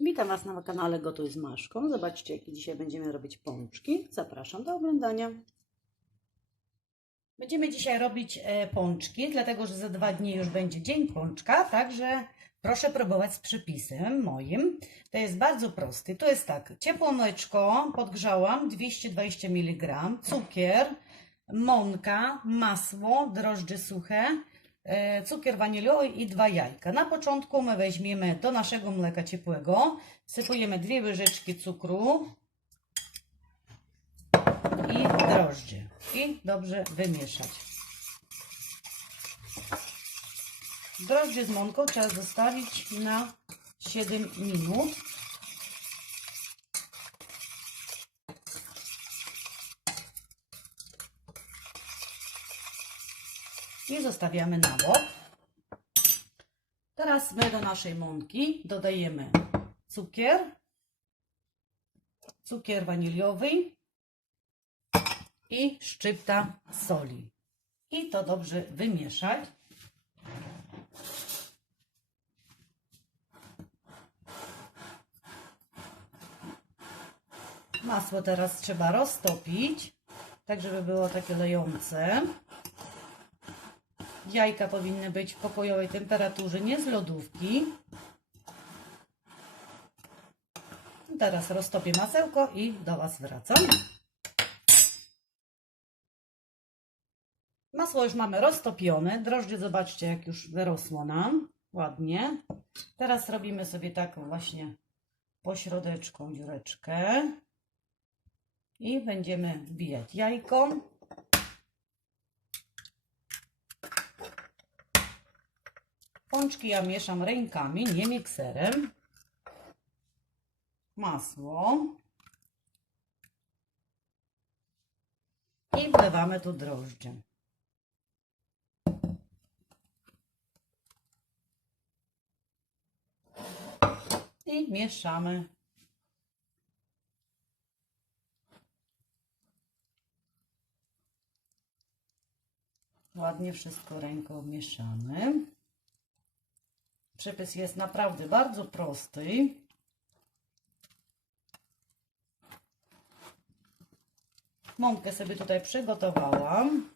Witam Was na kanale Gotuj z Maszką. Zobaczcie, jakie dzisiaj będziemy robić pączki. Zapraszam do oglądania. Będziemy dzisiaj robić e, pączki, dlatego że za dwa dni już będzie dzień pączka, także proszę próbować z przepisem moim. To jest bardzo prosty. To jest tak, ciepłe mleczko podgrzałam 220 mg, cukier, mąka, masło, drożdże suche, cukier waniliowy i dwa jajka. Na początku my weźmiemy do naszego mleka ciepłego, sypujemy dwie łyżeczki cukru i drożdże i dobrze wymieszać. Drożdże z mąką trzeba zostawić na 7 minut. I zostawiamy na bok. Teraz my do naszej mąki dodajemy cukier, cukier waniliowy i szczypta soli. I to dobrze wymieszać. Masło teraz trzeba roztopić, tak żeby było takie lejące. Jajka powinny być w pokojowej temperaturze, nie z lodówki. Teraz roztopię masełko i do Was wracam. Masło już mamy roztopione. Drożdże zobaczcie, jak już wyrosło nam. Ładnie. Teraz robimy sobie taką właśnie pośrodeczką dziureczkę. I będziemy wbijać jajko. Pączki ja mieszam rękami, nie mikserem. Masło. I wlewamy tu drożdże. I mieszamy. Ładnie wszystko ręką mieszamy. Przepis jest naprawdę bardzo prosty. Mąkę sobie tutaj przygotowałam.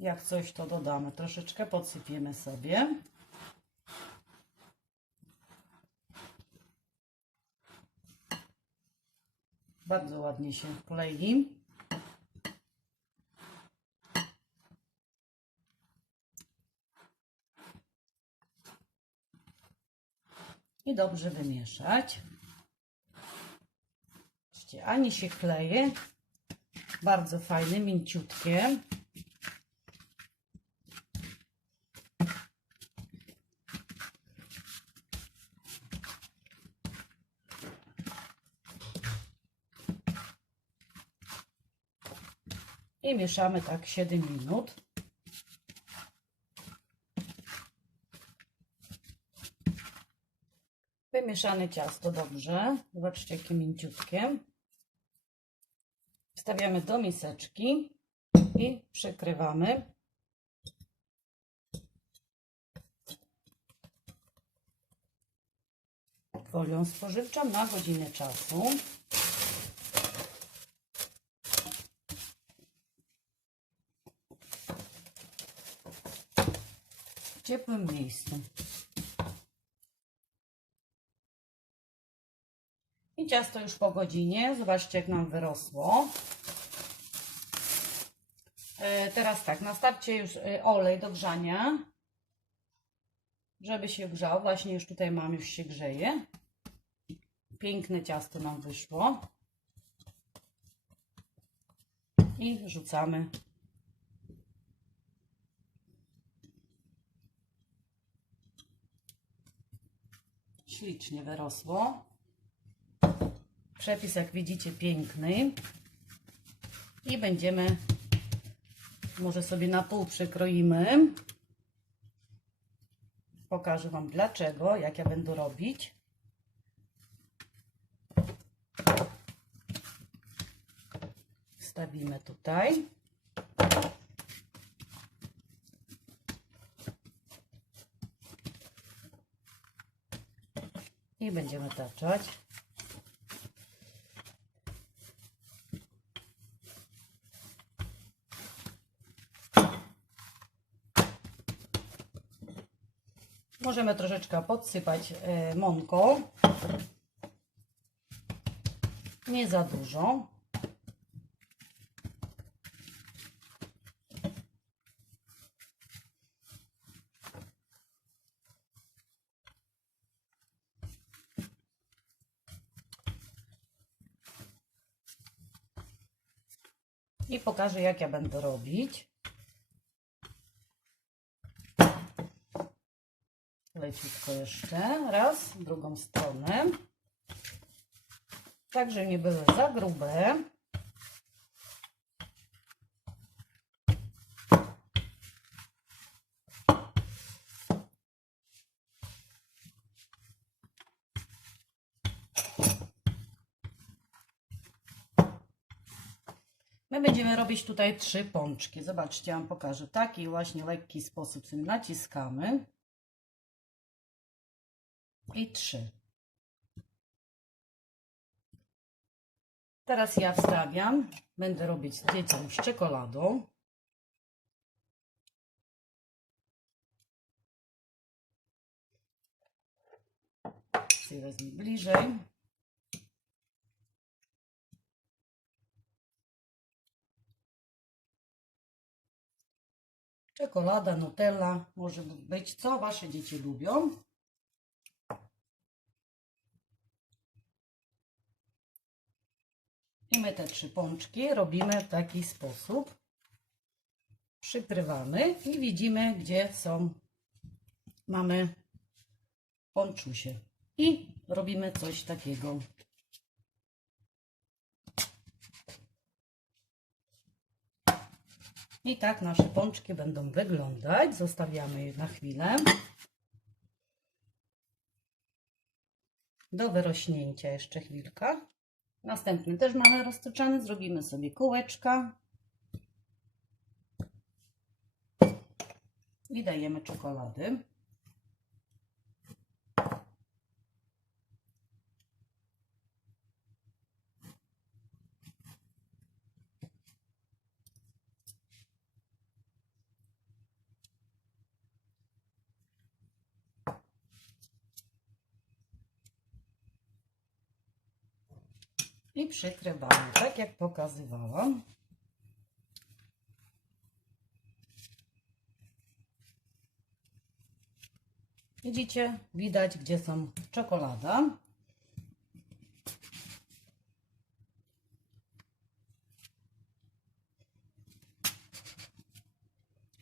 Jak coś to dodamy. Troszeczkę podsypiemy sobie. Bardzo ładnie się klei. Dobrze wymieszać. Zobaczcie, ani się kleje. Bardzo fajne, mięciutkie. I mieszamy tak 7 minut. Wymieszane ciasto dobrze. Zobaczcie, jakie mięciutkie. Wstawiamy do miseczki i przykrywamy. Folią spożywczą na godzinę czasu. W ciepłym miejscu. Ciasto już po godzinie. Zobaczcie, jak nam wyrosło. E, teraz tak, nastawcie już e, olej do grzania, żeby się grzał. Właśnie już tutaj mam, już się grzeje. Piękne ciasto nam wyszło. I rzucamy. Ślicznie wyrosło. Przepis, jak widzicie, piękny. I będziemy, może sobie na pół przekroimy. Pokażę Wam dlaczego, jak ja będę robić. Wstawimy tutaj. I będziemy taczać. Możemy troszeczkę podsypać e, mąką. Nie za dużo. I pokażę, jak ja będę robić. Leciutko jeszcze. Raz, drugą stronę. Tak, żeby nie były za grube. My będziemy robić tutaj trzy pączki. Zobaczcie, ja Wam pokażę. Taki właśnie lekki sposób naciskamy. I trzy. Teraz ja wstawiam. Będę robić dzieciom z czekoladą. Sobie wezmę bliżej. Czekolada, Nutella, może być co Wasze dzieci lubią. I my te trzy pączki robimy w taki sposób. Przykrywamy i widzimy, gdzie są, mamy pączusie. I robimy coś takiego. I tak nasze pączki będą wyglądać. Zostawiamy je na chwilę. Do wyrośnięcia jeszcze chwilkę. Następny też mamy roztoczony. Zrobimy sobie kółeczka. I dajemy czekolady. I przykrywamy, tak jak pokazywałam. Widzicie, widać gdzie są czekolada.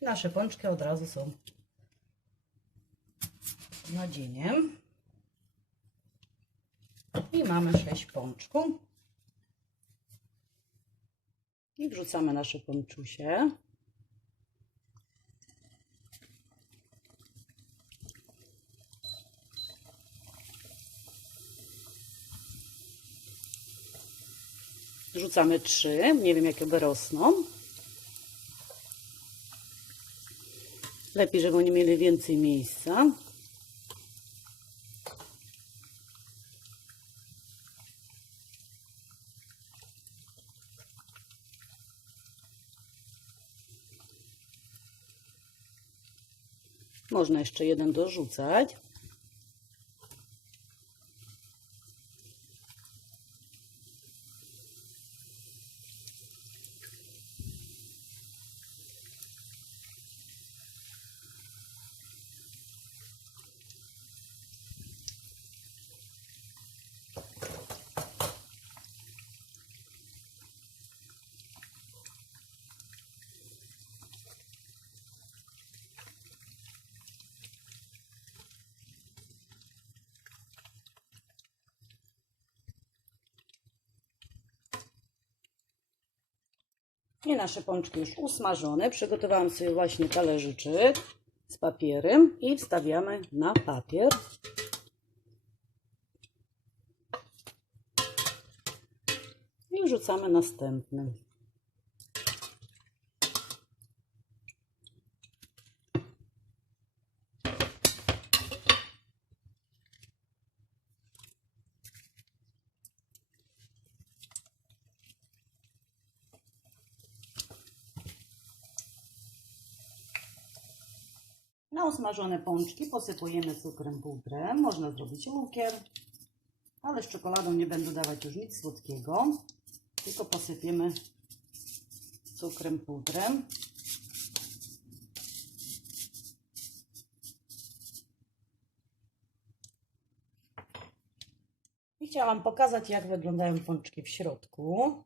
Nasze pączki od razu są nadzieniem. I mamy 6 pączków. I wrzucamy nasze pączusie. Wrzucamy trzy, nie wiem jakie wyrosną. Lepiej, żeby oni mieli więcej miejsca. Można jeszcze jeden dorzucać. I nasze pączki już usmażone. Przygotowałam sobie właśnie talerzyczyk z papierem i wstawiamy na papier. I wrzucamy następny. Usmażone pączki posypujemy cukrem pudrem. Można zrobić lukier, ale z czekoladą nie będę dawać już nic słodkiego. Tylko posypiemy cukrem pudrem. I chciałam pokazać, jak wyglądają pączki w środku.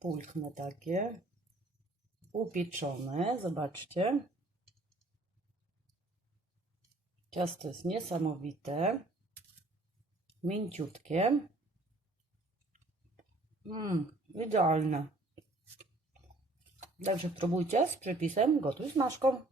Pulchne takie. Upieczone, zobaczcie. Ciasto jest niesamowite. Mięciutkie. Mmm, idealne. Także próbujcie z przepisem gotuj z maszką.